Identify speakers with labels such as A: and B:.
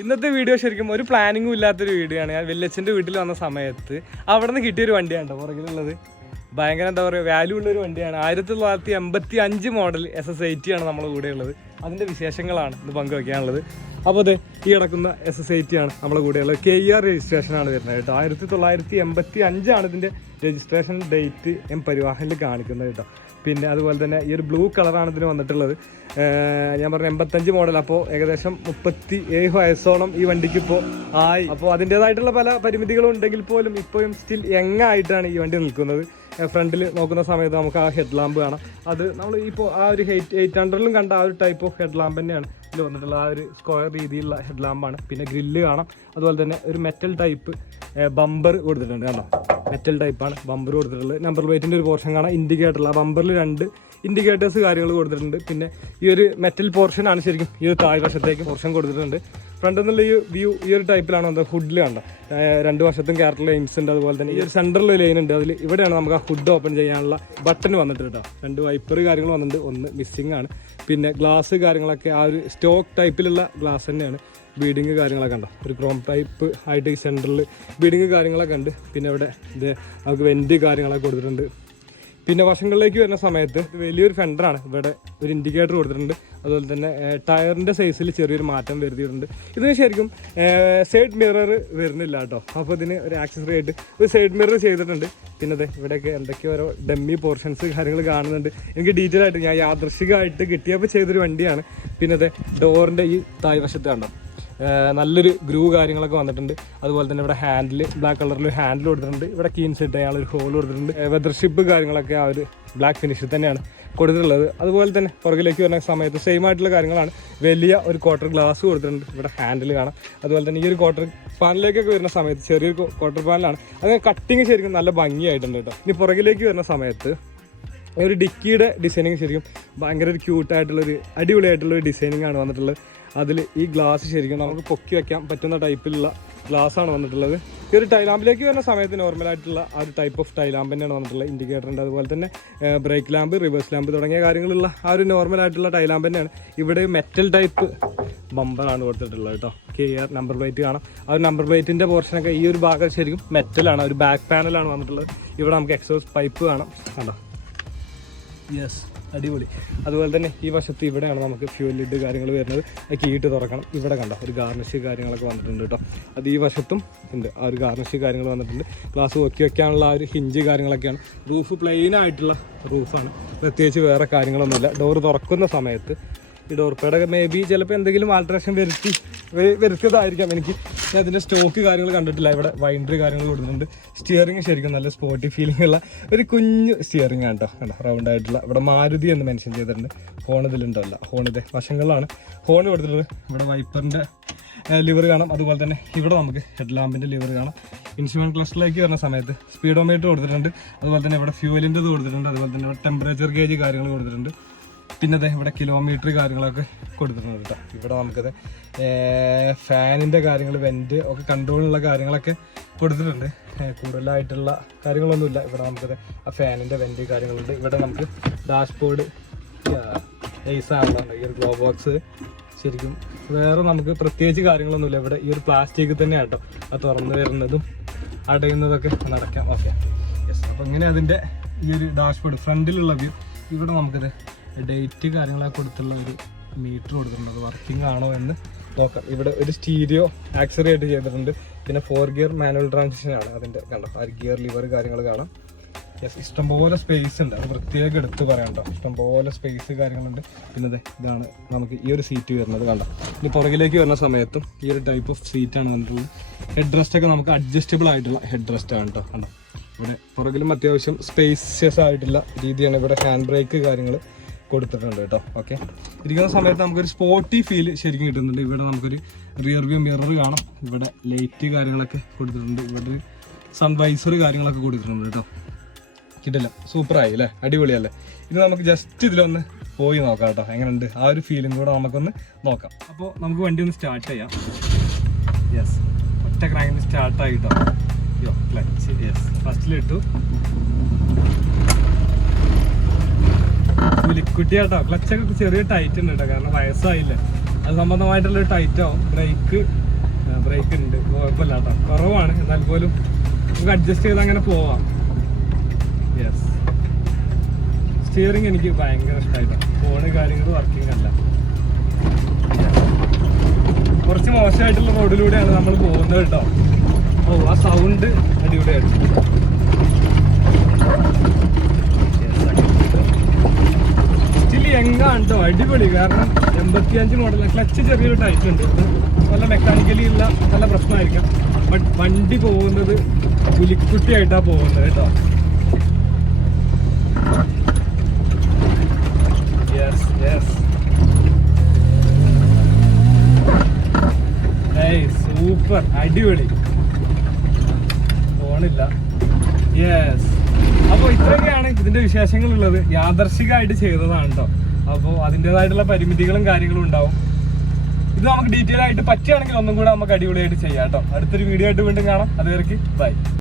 A: ഇന്നത്തെ വീഡിയോ ശരിക്കും ഒരു പ്ലാനിങ്ങും ഇല്ലാത്തൊരു വീഡിയോ ആണ്. ഞാൻ വില്ലച്ചന്റെ വീട്ടിൽ വന്ന സമയത്ത് അവിടെ നിന്ന് കിട്ടിയൊരു വണ്ടിയാണ് കേട്ടോ പുറകിലുള്ളത്. ഭയങ്കര എന്താ പറയുക വാല്യൂ ഉള്ളൊരു വണ്ടിയാണ്. ആയിരത്തി തൊള്ളായിരത്തി എൺപത്തി അഞ്ച് model S S I T ആണ് നമ്മുടെ കൂടെയുള്ളത്. അതിന്റെ വിശേഷങ്ങളാണ് ഇന്ന് പങ്കുവയ്ക്കാനുള്ളത് അപ്പോൾ അത് ഈ കിടക്കുന്ന എസ് എസ് ഐ ടി ആണ് നമ്മുടെ കൂടെയുള്ളത് കെ ഇ ആർ രജിസ്ട്രേഷനാണ് വരുന്നത് കേട്ടോ. ആയിരത്തി തൊള്ളായിരത്തി എൺപത്തി അഞ്ചാണ് ഇതിന്റെ രജിസ്ട്രേഷൻ ഡേറ്റ് എം പരിവാഹനിൽ കാണിക്കുന്നത് കേട്ടോ. പിന്നെ അതുപോലെ തന്നെ ഈ ഒരു ബ്ലൂ കളറാണ് ഇതിന് വന്നിട്ടുള്ളത്. ഞാൻ പറഞ്ഞ എൺപത്തഞ്ച് മോഡൽ അപ്പോൾ ഏകദേശം മുപ്പത്തി ഏഴ് വയസ്സോളം ഈ വണ്ടിക്ക് ഇപ്പോൾ ആയി. അപ്പോൾ അതിന്റേതായിട്ടുള്ള പല പരിമിതികളും ഉണ്ടെങ്കിൽ പോലും ഇപ്പോഴും സ്റ്റിൽ യങ് ആയിട്ടാണ് ഈ വണ്ടി നിൽക്കുന്നത്. ഫ്രണ്ടിൽ നോക്കുന്ന സമയത്ത് നമുക്ക് ആ ഹെഡ് ലാമ്പ് കാണാം. അത് നമ്മൾ ഇപ്പോൾ ആ ഒരു എയ്റ്റ് എയ്റ്റ് ഹൺഡ്രഡിലും കണ്ട ആ ഒരു ടൈപ്പ് ഓഫ് ഹെഡ് ലാമ്പ് തന്നെയാണ് ഇതിൽ വന്നിട്ടുള്ള ആ ഒരു സ്ക്വയർ രീതിയിലുള്ള ഹെഡ് ലാമ്പാണ്. പിന്നെ ഗ്രില്ല് കാണാം. അതുപോലെ തന്നെ ഒരു മെറ്റൽ ടൈപ്പ് ബമ്പർ കൊടുത്തിട്ടുണ്ട് കണ്ടോ? മെറ്റൽ ടൈപ്പാണ് ബമ്പർ കൊടുത്തിട്ടുള്ളത്. നമ്പർ പ്ലേറ്റിന്റെ ഒരു പോർഷൻ കാണാം. ഇൻഡിക്കേറ്ററുള്ള ബമ്പറിൽ രണ്ട് ഇൻഡിക്കേറ്റേഴ്സ് കാര്യങ്ങൾ കൊടുത്തിട്ടുണ്ട്. പിന്നെ ഈ ഒരു മെറ്റൽ പോർഷൻ ആണ് ശരിക്കും ഈ ഒരു താഴ്വശത്തേക്ക് പോർഷൻ കൊടുത്തിട്ടുണ്ട്. ഫ്രണ്ട് എന്നുള്ള ഈ വ്യൂ ഈ ഒരു ടൈപ്പിലാണ് എന്താ ഹുഡിൽ കണ്ട രണ്ട് വശത്തും ക്യാരക്ടർ ലൈൻസ് ഉണ്ട്. അതുപോലെ തന്നെ ഈ ഒരു സെന്ററിൽ ലൈൻ ഉണ്ട്. അതിൽ ഇവിടെയാണ് നമുക്ക് ആ ഹുഡ് ഓപ്പൺ ചെയ്യാനുള്ള ബട്ടൺ വന്നിട്ട് കേട്ടോ രണ്ട് വൈപ്പർ കാര്യങ്ങൾ വന്നിട്ടുണ്ട്. ഒന്ന് മിസ്സിംഗ് ആണ്. പിന്നെ ഗ്ലാസ് കാര്യങ്ങളൊക്കെ ആ ഒരു സ്റ്റോക്ക് ടൈപ്പിലുള്ള ഗ്ലാസ് തന്നെയാണ്. ബീഡിങ് കാര്യങ്ങളൊക്കെ ഉണ്ടോ ഒരു ക്രോം ടൈപ്പ് ആയിട്ട് ഈ സെന്ററിൽ ബീഡിങ് കാര്യങ്ങളൊക്കെ ഉണ്ട്. പിന്നെ ഇവിടെ ഇത് നമുക്ക് വെന്റ് കാര്യങ്ങളൊക്കെ കൊടുത്തിട്ടുണ്ട്. പിന്നെ വശങ്ങളിലേക്ക് വരുന്ന സമയത്ത് വലിയൊരു ഫെൻഡറാണ് ഇവിടെ ഒരു ഇൻഡിക്കേറ്റർ കൊടുത്തിട്ടുണ്ട്. അതുപോലെ തന്നെ ടയറിന്റെ സൈസിൽ ചെറിയൊരു മാറ്റം വരുത്തിയിട്ടുണ്ട്. ഇതിന് ശരിക്കും സൈഡ് മിറർ വരുന്നില്ല കേട്ടോ അപ്പോൾ ഇതിന് ഒരു ആക്സസറി ആയിട്ട് ഒരു സൈഡ് മിറർ ചെയ്തിട്ടുണ്ട്. പിന്നെ അതെ ഇവിടെയൊക്കെ എന്തൊക്കെയോ ഓരോ ഡമ്മി പോർഷൻസ് കാര്യങ്ങൾ കാണുന്നുണ്ട്. എനിക്ക് ഡീറ്റെയിൽ ആയിട്ട് ഞാൻ യാദൃശികമായിട്ട് കിട്ടിയപ്പോൾ ചെയ്തൊരു വണ്ടിയാണ്. പിന്നെ അതെ ഡോറിന്റെ ഈ താഴ്വശത്ത് കണ്ടോ? നല്ലൊരു ഗ്രൂ കാര്യങ്ങളൊക്കെ വന്നിട്ടുണ്ട്. അതുപോലെ തന്നെ ഇവിടെ ഹാൻഡിൽ ബ്ലാക്ക് കളറിൽ ഹാൻഡിൽ കൊടുത്തിട്ടുണ്ട്. ഇവിടെ കീൻ സെറ്റ് ചെയ്യാനുള്ള ഹോൾ കൊടുത്തിട്ടുണ്ട്. വെദർഷിപ്പ് കാര്യങ്ങളൊക്കെ ആ ഒരു ബ്ലാക്ക് ഫിനിഷിൽ തന്നെയാണ് കൊടുത്തിട്ടുള്ളത്. അതുപോലെ തന്നെ പുറകിലേക്ക് വരുന്ന സമയത്ത് സെയിം ആയിട്ടുള്ള കാര്യങ്ങളാണ്. വലിയ ഒരു ക്വാർട്ടർ ഗ്ലാസ് കൊടുത്തിട്ടുണ്ട് ഇവിടെ ഹാൻഡിൽ കാണാം. അതുപോലെ തന്നെ ഈ ഒരു ക്വാർട്ടർ പാനിലേക്കൊക്കെ വരുന്ന സമയത്ത് ചെറിയൊരു ക്വാർട്ടർ പാനിലാണ് അങ്ങനെ കട്ടിങ് ശരിക്കും നല്ല ഭംഗിയായിട്ടുണ്ട് കേട്ടോ. ഇനി പുറകിലേക്ക് വരുന്ന സമയത്ത് ഒരു ഡിക്കിയുടെ ഡിസൈനിങ് ശരിക്കും ഭയങ്കര ഒരു ക്യൂട്ടായിട്ടുള്ളൊരു അടിപൊളിയായിട്ടുള്ളൊരു ഡിസൈനിങ് ആണ് വന്നിട്ടുള്ളത്. അതിൽ ഈ ഗ്ലാസ് ശരിക്കും നമുക്ക് പൊക്കി വെക്കാൻ പറ്റുന്ന ടൈപ്പിലുള്ള ഗ്ലാസ് ആണ് വന്നിട്ടുള്ളത്. ഈ ഒരു ടൈലാമ്പിലേക്ക് വരുന്ന സമയത്ത് നോർമലായിട്ടുള്ള ആ ഒരു ടൈപ്പ് ഓഫ് ടൈലാമ്പ് തന്നെയാണ് വന്നിട്ടുള്ളത്. ഇൻഡിക്കേറ്റർ ഉണ്ട് അതുപോലെ തന്നെ ബ്രേക്ക് ലാമ്പ് റിവേഴ്സ് ലാമ്പ് തുടങ്ങിയ കാര്യങ്ങളുള്ള ആ ഒരു നോർമലായിട്ടുള്ള ടൈലാമ്പ് തന്നെയാണ്. ഇവിടെ മെറ്റൽ ടൈപ്പ് ബമ്പറാണ് കൊടുത്തിട്ടുള്ളത് കേട്ടോ. കെ ആർ നമ്പർ പ്ലേറ്റ് കാണാം. ആ ഒരു നമ്പർ പ്ലേറ്റിന്റെ പോർഷനൊക്കെ ഈ ഒരു ഭാഗം ശരിക്കും മെറ്റലാണ് ഒരു ബാക്ക് പാനലാണ് വന്നിട്ടുള്ളത്. ഇവിടെ നമുക്ക് എക്സോസ് പൈപ്പ് കാണാം. കണ്ടോ? യെസ് അടിപൊളി. അതുപോലെ തന്നെ ഈ വശത്ത് ഇവിടെയാണ് നമുക്ക് ഫ്യൂൽ ലിഡ് കാര്യങ്ങൾ വരുന്നത്. അത് കീട്ട് തുറക്കണം. ഇവിടെ കണ്ടോ ഒരു ഗാർണിഷ് കാര്യങ്ങളൊക്കെ വന്നിട്ടുണ്ട് കേട്ടോ. അത് ഈ വശത്തും ഉണ്ട്. ആ ഒരു ഗാർണിഷ് കാര്യങ്ങൾ വന്നിട്ടുണ്ട്. ഗ്ലാസ് ഒക്കി വെക്കാനുള്ള ആ ഒരു ഹിഞ്ച് കാര്യങ്ങളൊക്കെയാണ്. റൂഫ് പ്ലെയിൻ ആയിട്ടുള്ള റൂഫാണ് പ്രത്യേകിച്ച് വേറെ കാര്യങ്ങളൊന്നുമില്ല. ഡോർ തുറക്കുന്ന സമയത്ത് ഈ ഡോർപ്പയുടെ മേ ബി ചിലപ്പോൾ എന്തെങ്കിലും ആൾട്രേഷൻ വരുത്തി വരുത്തിയതായിരിക്കാം എനിക്ക്. ഞാൻ അതിന്റെ സ്റ്റോക്ക് കാര്യങ്ങൾ കണ്ടിട്ടില്ല. ഇവിടെ വൈൻഡറി കാര്യങ്ങൾ കൊടുക്കുന്നുണ്ട് സ്റ്റിയറിംഗ് ശരിക്കും നല്ല സ്പോർട്ടി ഫീലിംഗ് ഉള്ള ഒരു കുഞ്ഞു സ്റ്റിയറിംഗ് ആണ് കേട്ടോ കണ്ടോ റൗണ്ട് ആയിട്ടുള്ള. ഇവിടെ മാരുതി എന്ന് മെൻഷൻ ചെയ്തിട്ടുണ്ട്. ഹോൺ ഇതിലുണ്ടല്ല. ഹോണിന്റെ വശങ്ങളിലാണ്. ഹോൺ കൊടുത്തിട്ടുള്ളത് ഇവിടെ വൈപ്പറിന്റെ ലിവർ കാണാം. അതുപോലെ തന്നെ ഇവിടെ നമുക്ക് ഹെഡ് ലാമ്പിന്റെ ലിവർ കാണാം. ഇൻസ്ട്രുമെന്റ് ക്ലസ്റ്ററിലേക്ക് വരുന്ന സമയത്ത് സ്പീഡോമീറ്റർ കൊടുത്തിട്ടുണ്ട്. അതുപോലെ തന്നെ ഇവിടെ ഫ്യൂവലിന്റെ കൊടുത്തിട്ടുണ്ട്. അതുപോലെ തന്നെ ടെമ്പറേച്ചർ ഗേജ് കാര്യങ്ങൾ കൊടുത്തിട്ടുണ്ട്. പിന്നെ ദേ ഇവിടെ കിലോമീറ്റർ കാര്യങ്ങളൊക്കെ കൊടുത്തിട്ടുണ്ട് കേട്ടോ ഇവിടെ നമുക്കത് ഫാനിന്റെ കാര്യങ്ങൾ വെന്റ് ഒക്കെ കൺട്രോളിനുള്ള കാര്യങ്ങളൊക്കെ കൊടുത്തിട്ടുണ്ട്. കൂടുതലായിട്ടുള്ള കാര്യങ്ങളൊന്നുമില്ല. ഇവിടെ നമുക്കത് ആ ഫാനിന്റെ വെന്റ് കാര്യങ്ങളുണ്ട്. ഇവിടെ നമുക്ക് ഡാഷ്ബോർഡ് ഏസ് ആവുന്നുണ്ട് ഈ ഒരു ഗ്ലോ ബോക്സ് ശരിക്കും വേറെ നമുക്ക് പ്രത്യേകിച്ച് കാര്യങ്ങളൊന്നുമില്ല. ഇവിടെ ഈ ഒരു പ്ലാസ്റ്റിക് തന്നെയാണ് കേട്ടോ അത് തുറന്നു വരുന്നതും അടയുന്നതൊക്കെ നടക്കാം. ഓക്കെ യെസ് അപ്പോൾ ഇങ്ങനെ അതിന്റെ ഈ ഒരു ഡാഷ്ബോർഡ് ഫ്രണ്ടിലുള്ള വ്യൂ ഇവിടെ നമുക്കിത് ഡേറ്റ് കാര്യങ്ങളൊക്കെ കൊടുത്തുള്ള ഒരു മീറ്റർ കൊടുത്തിട്ടുണ്ട്. വർക്കിംഗ് ആണോ എന്ന് നോക്കാം. ഇവിടെ ഒരു സ്റ്റീരിയോ ആക്സറി ആയിട്ട് ചെയ്തിട്ടുണ്ട്. പിന്നെ ഫോർ ഗിയർ മാനുവൽ ട്രാൻസിഷൻ ആണ് അതിന്റെ കണ്ടോ? ആ ഗിയർ ലിവർ കാര്യങ്ങൾ കാണാം. യെസ് ഇഷ്ടംപോലെ സ്പേസ് ഉണ്ട്. അത് പ്രത്യേകം എടുത്ത് പറയണ്ടോ ഇഷ്ടംപോലെ സ്പേസ് കാര്യങ്ങളുണ്ട്. പിന്നെ അതെ ഇതാണ് നമുക്ക് ഈ ഒരു സീറ്റ് വരുന്നത് കണ്ടോ? ഇനി പുറകിലേക്ക് വരുന്ന സമയത്തും ഈ ഒരു ടൈപ്പ് ഓഫ് സീറ്റാണ് വന്നിട്ടുള്ളത്. ഹെഡ് റെസ്റ്റ് ഒക്കെ നമുക്ക് അഡ്ജസ്റ്റബിൾ ആയിട്ടുള്ള ഹെഡ് റെസ്റ്റ് ആണ് കേട്ടോ. കണ്ടോ? ഇവിടെ പുറകിലും അത്യാവശ്യം സ്പേഷ്യസ് ആയിട്ടുള്ള രീതിയാണ്. ഇവിടെ ഹാൻഡ് ബ്രേക്ക് കാര്യങ്ങൾ കൊടുത്തിട്ടുണ്ട് കേട്ടോ. ഓക്കെ ഇരിക്കുന്ന സമയത്ത് നമുക്കൊരു സ്പോർട്ടി ഫീൽ ശരിക്കും കിട്ടുന്നുണ്ട്. ഇവിടെ നമുക്കൊരു റിയർ വ്യൂ മിറർ കാണാം. ഇവിടെ ലൈറ്റ് കാര്യങ്ങളൊക്കെ കൊടുത്തിട്ടുണ്ട്. ഇവിടെ ഒരു സൺവൈസർ കാര്യങ്ങളൊക്കെ കൊടുത്തിട്ടുണ്ട് കേട്ടോ. കിട്ടില്ല. സൂപ്പറായി അല്ലേ? അടിപൊളിയല്ലേ? ഇത് നമുക്ക് ജസ്റ്റ് ഇതിലൊന്ന് പോയി നോക്കാം കേട്ടോ. എങ്ങനെയുണ്ട്? ആ ഒരു ഫീലും കൂടെ നമുക്കൊന്ന് നോക്കാം. അപ്പോൾ നമുക്ക് വണ്ടി ഒന്ന് സ്റ്റാർട്ട് ചെയ്യാം. യെസ് ഒറ്റ ക്രാങ്കിന് സ്റ്റാർട്ട് കേട്ടോ. യോ ക്ലച്ച് യെസ് ഫസ്റ്റിലിട്ടു ലിക്വിഡ് കേട്ടോ ക്ലച്ചൊക്കെ ചെറിയ ടൈറ്റ് ഉണ്ട് കേട്ടോ കാരണം വയസ്സായില്ല. അത് സംബന്ധമായിട്ടുള്ള ടൈറ്റ് ആവും. ബ്രേക്ക് ബ്രേക്ക് ഉണ്ട്. കുഴപ്പമില്ല കേട്ടോ കുറവാണ്. എന്നാൽ പോലും നമുക്ക് അഡ്ജസ്റ്റ് ചെയ്ത് അങ്ങനെ പോവാം. യെസ് സ്റ്റിയറിംഗ് എനിക്ക് ഭയങ്കര ഇഷ്ടമായിട്ടോ ഫോണ് കാര്യങ്ങൾ വർക്കിംഗ് അല്ല. കുറച്ച് മോശമായിട്ടുള്ള റോഡിലൂടെയാണ് നമ്മൾ പോകുന്നത് കേട്ടോ ഓ ആ സൗണ്ട് അടിപൊളിയായിരുന്നു സ്റ്റിൽ എങ്ങാണ് കേട്ടോ അടിപൊളി. കാരണം എൺപത്തിയഞ്ച് മോഡൽ ക്ലച്ച് ചെറിയൊരു ടൈറ്റ് ഉണ്ട്. നല്ല മെക്കാനിക്കലി ഉള്ള നല്ല പ്രശ്നമായിരിക്കാം. ബട്ട് വണ്ടി പോകുന്നത് പുലിക്കുട്ടിയായിട്ടാണ് പോകുന്നത് കേട്ടോ. യെസ് യെസ് സൂപ്പർ അടിപൊളി. ഫോണില്ല യെസ് അപ്പോൾ ഇത്രയൊക്കെയാണ് ഇതിന്റെ വിശേഷങ്ങളുള്ളത്. യാദർശികമായിട്ട് ചെയ്തതാണ് കേട്ടോ അപ്പോൾ അതിന്റെതായിട്ടുള്ള പരിമിതികളും കാര്യങ്ങളും ഉണ്ടാവും. ഇത് നമുക്ക് ഡീറ്റെയിൽ ആയിട്ട് പറ്റുകയാണെങ്കിൽ ഒന്നും കൂടെ നമുക്ക് അടിപൊളിയായിട്ട് ചെയ്യാം കേട്ടോ. അടുത്തൊരു വീഡിയോ ആയിട്ട് വീണ്ടും കാണാം. അതുവരെ ബൈ